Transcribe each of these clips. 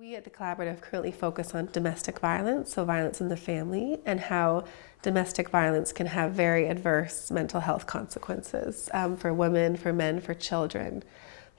We at the Collaborative currently focus on domestic violence, so violence in the family, and how domestic violence can have very adverse mental health consequences for women, for men, for children.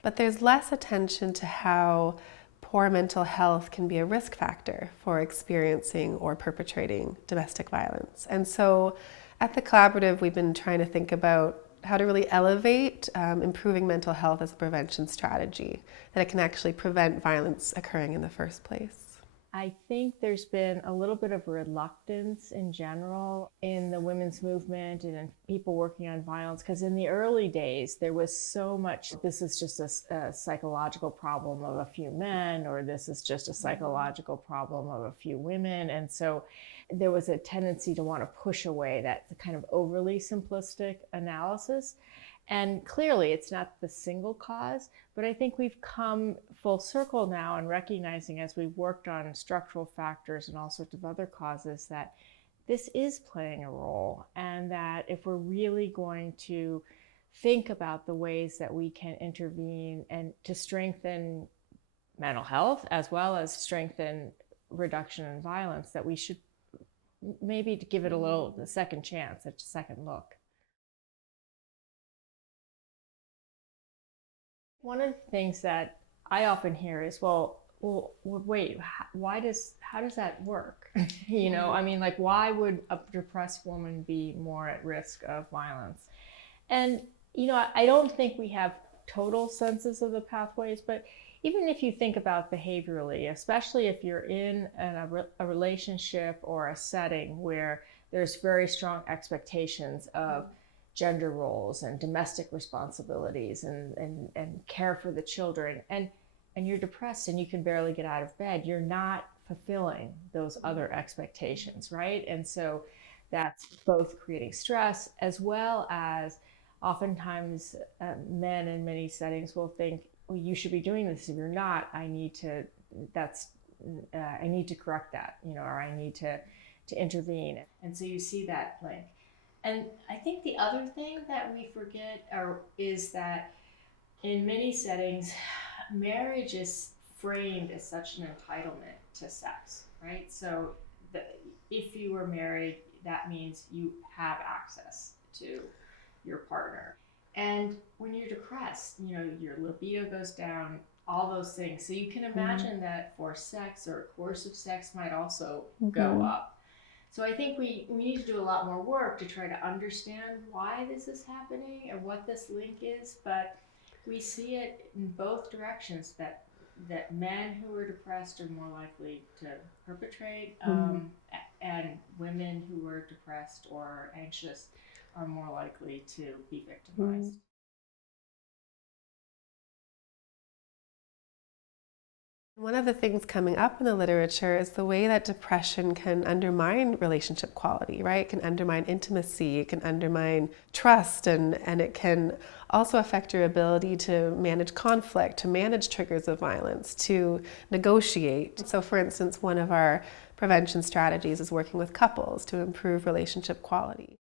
But there's less attention to how poor mental health can be a risk factor for experiencing or perpetrating domestic violence. And so at the Collaborative, we've been trying to think about how to really elevate improving mental health as a prevention strategy, that it can actually prevent violence occurring in the first place. I think there's been a little bit of reluctance in general in the women's movement and in people working on violence, because in the early days there was so much, this is just a psychological problem of a few men, or this is just a psychological problem of a few women. And so there was a tendency to want to push away that kind of overly simplistic analysis. And clearly it's not the single cause, but I think we've come full circle now in recognizing, as we've worked on structural factors and all sorts of other causes, that this is playing a role, and that if we're really going to think about the ways that we can intervene and to strengthen mental health as well as strengthen reduction in violence, that we should maybe give it a second chance, a second look. One of the things that I often hear is, well, wait, how does that work? I mean, like, why would a depressed woman be more at risk of violence? And, I don't think we have total senses of the pathways, but even if you think about behaviorally, especially if you're in a relationship or a setting where there's very strong expectations of gender roles and domestic responsibilities and care for the children, and you're depressed and you can barely get out of bed, you're not fulfilling those other expectations, right? And so that's both creating stress, as well as oftentimes men in many settings will think, well, you should be doing this. If you're not, I need to correct that, or I need to intervene. And so you see that link. And I think the other thing that we forget is that in many settings, marriage is framed as such an entitlement to sex, right? So if you were married, that means you have access to your partner. And when you're depressed, your libido goes down, all those things. So you can imagine that for sex, or a course of sex might also go up. So I think we need to do a lot more work to try to understand why this is happening and what this link is. But we see it in both directions, that men who are depressed are more likely to perpetrate, and women who are depressed or anxious are more likely to be victimized. One of the things coming up in the literature is the way that depression can undermine relationship quality, right? It can undermine intimacy, it can undermine trust, and it can also affect your ability to manage conflict, to manage triggers of violence, to negotiate. So for instance, one of our prevention strategies is working with couples to improve relationship quality.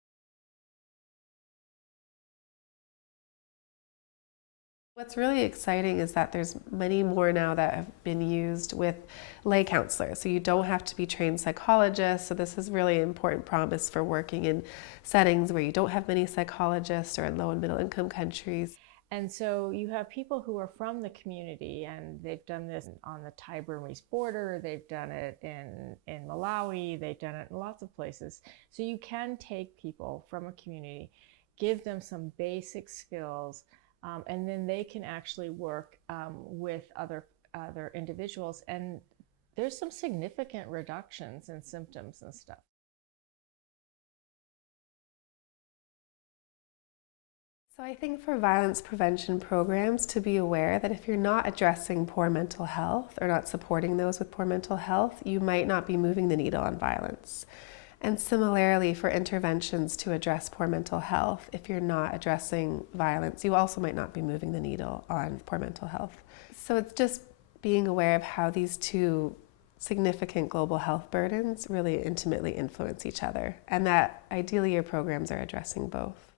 What's really exciting is that there's many more now that have been used with lay counselors. So you don't have to be trained psychologists. So this is really an important promise for working in settings where you don't have many psychologists, or in low and middle income countries. And so you have people who are from the community, and they've done this on the Thai-Burmese border, they've done it in Malawi, they've done it in lots of places. So you can take people from a community, give them some basic skills, and then they can actually work with other individuals, and there's some significant reductions in symptoms and stuff. So I think for violence prevention programs, to be aware that if you're not addressing poor mental health or not supporting those with poor mental health, you might not be moving the needle on violence. And similarly, for interventions to address poor mental health, if you're not addressing violence, you also might not be moving the needle on poor mental health. So it's just being aware of how these two significant global health burdens really intimately influence each other, and that ideally your programs are addressing both.